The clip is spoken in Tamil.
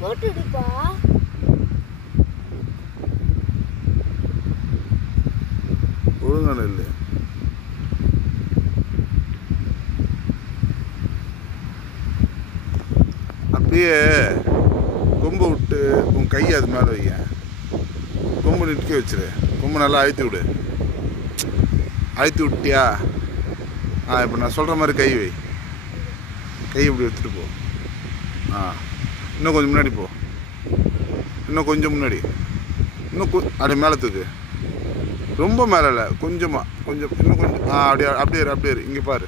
போட்டுடுப்பா. ஒழுங்கான இல்லை. அப்படியே கொம்பை விட்டு உன் கையை அது மேலே வைங்க. கொம்பு நிற்க வச்சிரு. கொம்பு நல்லா அழுத்தி விடு. அழுத்தி விட்டியா? இப்போ நான் சொல்கிற மாதிரி கை வை. கை இப்படி எடுத்துகிட்டு போ. இன்னும் கொஞ்சம் முன்னாடி போ. இன்னும் கொஞ்சம் முன்னாடி. இன்னும் அப்படியே மேலே தூக்கு. ரொம்ப மேலே இல்லை, கொஞ்சமாக, கொஞ்சம் இன்னும் கொஞ்சம். அப்படியே அப்படியே இரு. இங்கே பாரு.